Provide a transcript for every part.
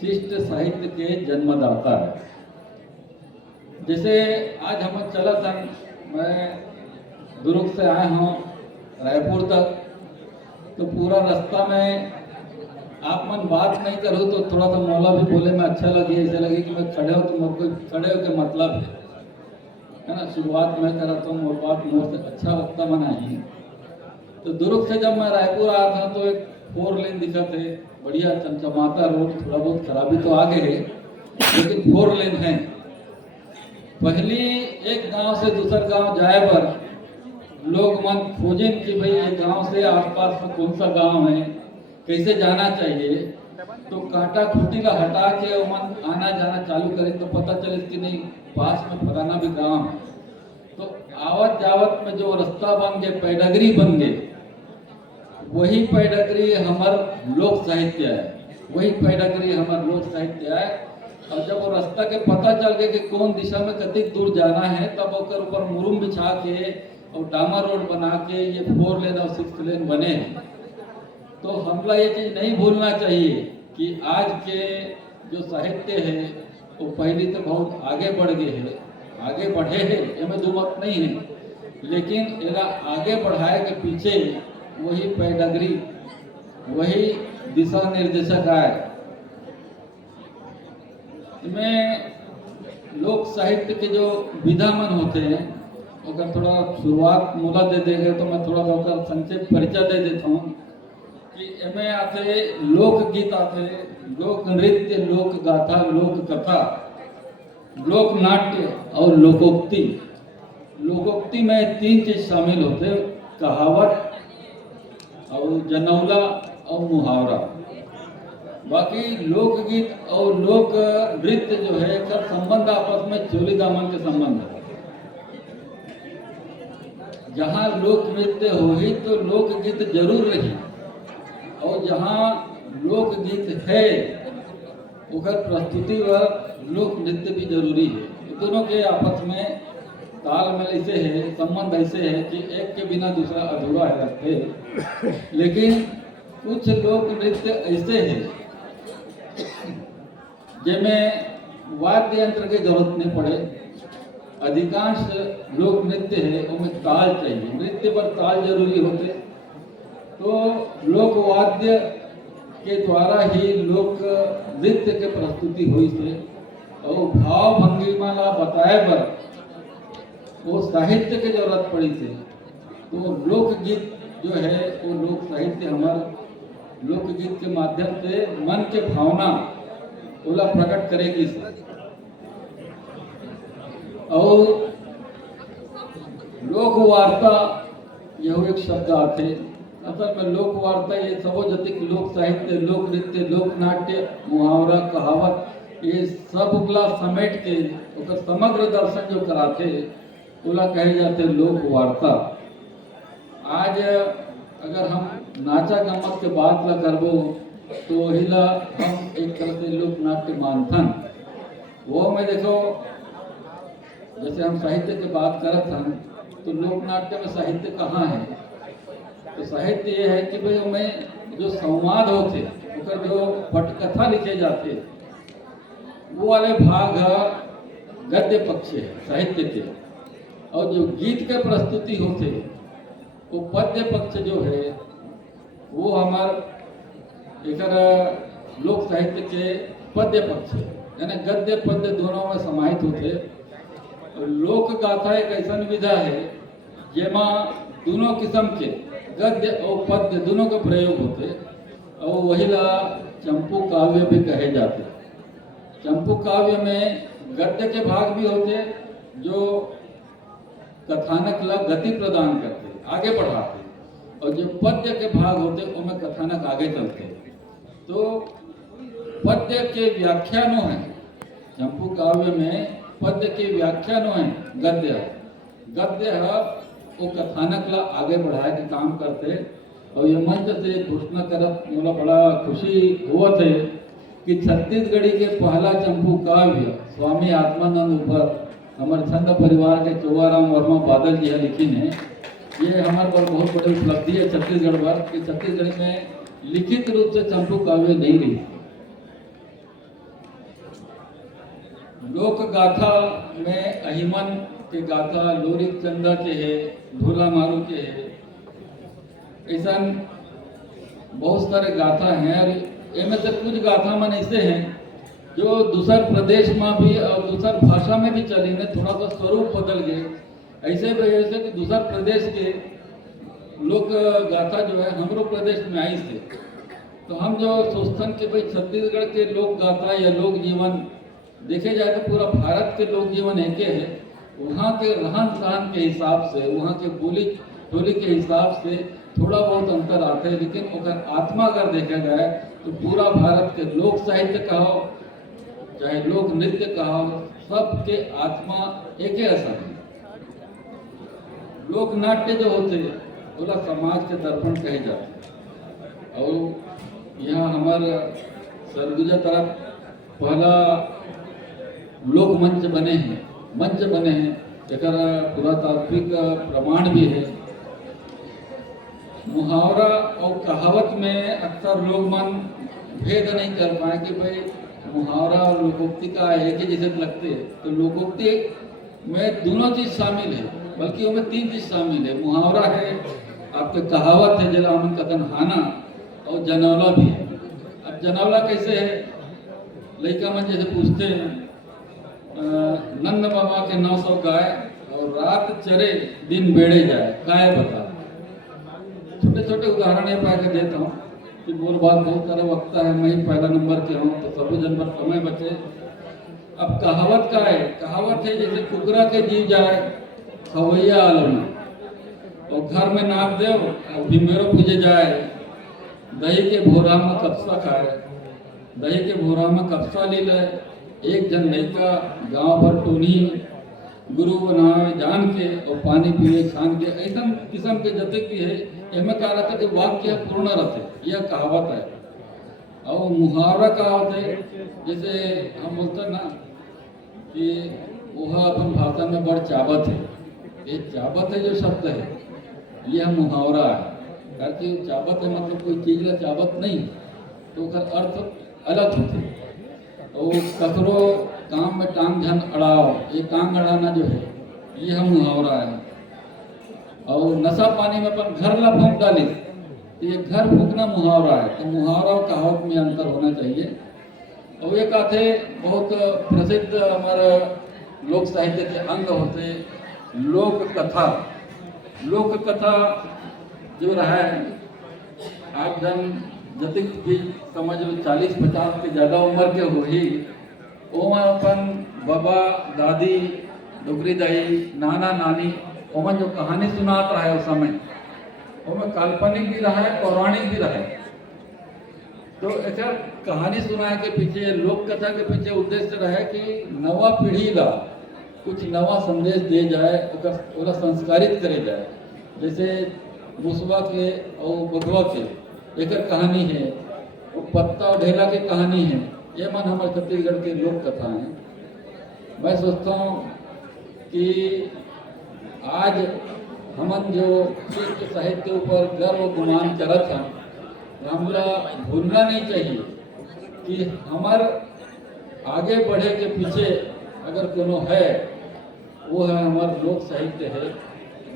शिष्ट साहित्य के जन्मदाता है। जैसे आज हम चला था, मैं दुर्ग से आया हूँ रायपुर तक, तो पूरा रास्ता में आप मन बात नहीं करो तो थोड़ा सा मौला भी बोले मैं अच्छा लगी, ऐसे लगे कि मैं खड़े हो तो खड़े हो के मतलब है ना। शुरुआत में करा तो मोर बात मोर से अच्छा वक्ता बनाई। तो दुर्ग से जब मैं रायपुर आया था तो एक 4 लेन दिखा थे, बढ़िया चमचमाता रोड, थोड़ा बहुत खराबी तो आ गए लेकिन 4 लेन है। पहली एक गांव से दूसर गांव जाए पर लोग मन खोजें कि भाई ये गांव से आसपास में कौन सा गांव है, कैसे जाना चाहिए। तो कांटा खूटी ला हटा के मन आना जाना चालू करे तो पता चले कि नहीं पास में फलाना भी गांव है। तो आवत जावत में जो रास्ता बन गए, पैडगरी बन गए, वही पैडगरी हमार लोक साहित्य है, वही पैडगरी हमार लोक साहित्य है। और जब वो रास्ता के पता चल गए कि कौन दिशा में कतनी दूर जाना है, तब ओकर ऊपर मुरुम बिछा के और डामर रोड बना के ये 4 लेन और 6 लेन बने। तो हमला ये चीज नहीं भूलना चाहिए कि आज के जो साहित्य है वो पहले तो बहुत आगे बढ़ गए हैं, आगे बढ़े हैं, इसमें दो मत नहीं है, लेकिन एला आगे बढ़ाए के पीछे वही पैडगरी, वही दिशा निर्देशक आए। इसमें लोक साहित्य के जो विधा मन होते हैं, अगर थोड़ा शुरुआत मूला दे देंगे तो मैं थोड़ा सा संक्षेप परिचय दे देता हूँ कि इसमें आते लोकगीत, आते लोक नृत्य, लोक गाथा, लोक कथा, लोक नाट्य और लोकोक्ति। लोकोक्ति में 3 चीज शामिल होते, कहावत और जनौला और मुहावरा। बाकी लोकगीत और लोक नृत्य जो है का संबंध आपस में चोली दामन के संबंध है। जहाँ लोक नृत्य होगी तो लोकगीत जरूर रही, और जहाँ लोकगीत है उधर प्रस्तुति व लोक नृत्य भी जरूरी है। दोनों के आपस में तालमेल ऐसे है, संबंध ऐसे है कि एक के बिना दूसरा अधूरा है। लेकिन कुछ लोक नृत्य ऐसे है जिनमें वाद्य यंत्र की जरूरत नहीं पड़े। अधिकांश लोक नृत्य है उनमें ताल चाहिए, नृत्य पर ताल जरूरी होते। तो लोक वाद्य के द्वारा ही लोक नृत्य के प्रस्तुति हुई से, और भाव भंगिमा ला बताए पर वो साहित्य की जरूरत पड़ी थी। तो लोकगीत जो है वो लोक साहित्य हमारे लोकगीत के माध्यम से मन के भावना ओला प्रकट करेगी। और लोक वार्ता यह एक शब्द आते, असल में लोक वार्ता ये सबो जतिक लोक साहित्य, लोक नृत्य, लोक नाट्य, मुहावरा, कहावत, ये सब उगला समेट के उनका समग्र दर्शन जो कराते ओला कहे जाते लोक वार्ता। आज अगर हम नाचा गम्मत के बात ला करबो तो हिला हम एक तरह से लोक नाट्य मानथन। वो में देखो जैसे हम साहित्य की बात करत हन तो लोक नाट्य में साहित्य कहाँ है? तो साहित्य ये है कि भाई उनमें जो संवाद होते, उनका जो पटकथा लिखे जाते, वो वाले भाग गद्य पक्ष है साहित्य के, और जो गीत के प्रस्तुति होते वो पद्य पक्ष जो है वो हमार एक लोक साहित्य के पद्य पक्ष है, यानी गद्य पद्य दोनों में समाहित होते। लोक गाथा एक ऐसा विधा है जेमा दोनों किस्म के गद्य और पद्य दोनों का प्रयोग होते, और वही ला चंपू काव्य भी कहे जाते। चंपू काव्य में गद्य के भाग भी होते जो कथानक ला गति प्रदान करते, आगे बढ़ाते, और जो पद्य के भाग होते उनमें कथानक आगे चलते। तो पद्य के व्याख्यानों हैं चंपू काव्य में, पद्य के व्याख्यानों हैं गद्य। गद्य है वो कथानक ला आगे बढ़ाए के काम करते। और ये मंच से घोषणा करत मुझे बड़ा खुशी हुआ थे कि छत्तीसगढ़ी के पहला चंपू काव्य स्वामी आत्मानंद ऊपर हमारे छंद परिवार के चौवाराम वर्मा बादल जी लिखी है। ये हमारे पर बहुत बड़ी उपलब्धि है छत्तीसगढ़ पर कि छत्तीसगढ़ में लिखित रूप से चंपू काव्य नहीं रही। लोक गाथा में अहिमन के गाथा, लोरिक चंदा के है, ढोला मारू के है, ऐसा बहुत सारे गाथा हैं। और इनमें से कुछ गाथा मन ऐसे हैं जो दूसर प्रदेश में भी और दूसर भाषा में भी चली ने थोड़ा सा स्वरूप बदल गए। ऐसे वजह से कि दूसर प्रदेश के लोक गाथा जो है हमारे प्रदेश में आई से, तो हम जो सोचते कि भाई छत्तीसगढ़ के लोक गाथा या लोक जीवन देखे जाए तो पूरा भारत के लोक जीवन एक है। वहाँ के रहन सहन के हिसाब से, वहाँ के बोली टोली के हिसाब से थोड़ा बहुत अंतर आते हैं, लेकिन अगर आत्मा अगर देखा जाए तो पूरा भारत के लोक साहित्य कहो चाहे लोक नृत्य कहो, सबके आत्मा एक ही ऐसा है। लोक नाट्य जो होते बोला समाज के दर्पण कहे जाते। और यहाँ हमारे सरगुजा तरफ पहला लोक मंच बने हैं, एक पुरातात्विक प्रमाण भी है। मुहावरा और कहावत में अक्सर लोग मन भेद नहीं कर पाए कि भाई मुहावरा और लोकोक्ति का एक ही जैसे लगते हैं, तो लोकोक्ति में दोनों चीज शामिल है, बल्कि उनमें तीन चीज शामिल है। मुहावरा है, आपके कहावत है जिला अमन कथन हाना, और जनौला भी है। अब जनौला कैसे है, लड़का मन जैसे पूछते हैं नंद बाबा के 900 गाय और रात चरे दिन बेड़े जाए, काय बता। छोटे छोटे उदाहरण ये पा के देता हूँ कि बोल बात बहुत सारा वक्ता है, मैं ही पहला नंबर के हूँ तो सभी जन पर समय बचे। अब कहावत का है, कहावत है जैसे कुकरा के जीव जाए खवैया आलम, और घर में नाक दे और भिमेरो पूजे जाए, दही के भोरा में कपसा खाए, दही के भोरा में कपसा ले ले। एक जन लड़का गांव भर टोनी गुरु बनावे जान के और पानी पिए छान के, ऐसा किस्म के जतक भी है। एमे कहा रहता कि वाक्य पूर्ण रहते, यह कहावत है। और मुहावरा कहावत है, जैसे हम बोलते हैं ना कि वह अपन भाषा में बड़ चाबत है, ये चाबत है जो शब्द है यह मुहावरा है। करके चाबत है मतलब कोई चीज ला चाबत नहीं, तो उसका अर्थ अलग होते। और ककरो काम में टांग झन अड़ाओ, ये टांग अड़ाना जो है ये हम मुहावरा है। और नशा पानी में अपन घर ला फूंक डाली, तो ये घर फूंकना मुहावरा है। तो मुहावरा और कहावत में अंतर होना चाहिए। और ये कहते बहुत प्रसिद्ध हमारे लोक साहित्य के अंग होते लोक कथा। लोक कथा जो रहा है, आप जन जतिक भी समझ लो 40-50 के ज़्यादा उम्र के हो ही, ओमा अपन बाबा दादी डुगरी दाई नाना नानी ओमन जो कहानी सुनात रहा है उस समय, ओमें काल्पनिक भी रहा है पौराणिक भी रहा है। तो ऐसा कहानी सुनाए के पीछे, लोक कथा के पीछे उद्देश्य रहा है कि नवा पीढ़ी ला कुछ नवा संदेश दे जाए, ओला संस्कारित करे जाए। जैसे मुसवा के और बधवा के एक कहानी है, वो पत्ता और ढेला की कहानी है, ये मन हमारे छत्तीसगढ़ के लोक कथा हैं। मैं सोचता हूँ कि आज हमन जो शिष्ट साहित्य के ऊपर गर्व गुमान करत हैं, हमरा भूलना नहीं चाहिए कि हमार आगे बढ़े के पीछे अगर कोनो है वो है हमार लोक साहित्य है।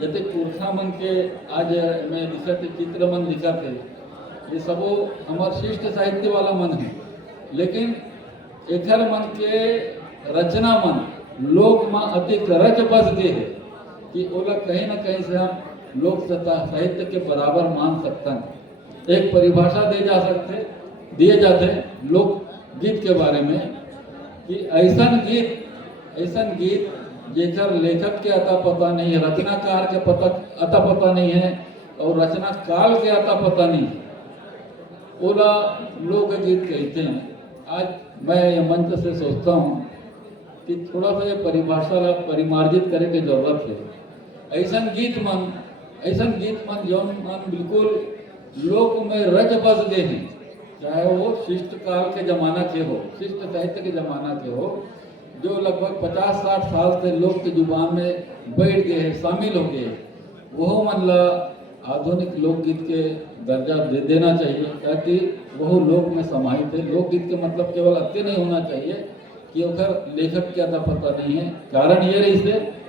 जैसे पुरखा मन के आज मैं लिखत चित्र मन लिखत है, ये सबो हमार शिष्ट साहित्य वाला मन है, लेकिन एकर मन के रचना मन लोक में अति रच बस गए है कि ओला कहीं ना कहीं से हम लोक साहित्य के बराबर मान सकते हैं। एक परिभाषा दिए जाते लोक गीत के बारे में कि ऐसा गीत जेकर लेखक के अता पता नहीं है, रचनाकार के अता पता नहीं है और रचना काल के अता पता नहीं है, ओला लोकगीत कहते हैं। आज मैं ये मंच से सोचता हूँ कि थोड़ा सा ये परिभाषा ला परिमार्जित करे की जरूरत है। ऐसा गीत मन जौन मन बिल्कुल लोक में रच बस गए हैं, चाहे वो शिष्ट काल के जमाना के हो, शिष्ट साहित्य के जमाना के हो, जो लगभग 50-60 साल से लोक की जुबान में बैठ गए हैं, शामिल हो गए, वह मन ला आधुनिक लोकगीत के दर्जा दे देना चाहिए, ताकि वह लोक में समाहित है। लोकगीत के मतलब केवल अत्य नहीं होना चाहिए क्योंकि लेखक क्या था पता नहीं है। कारण ये रही से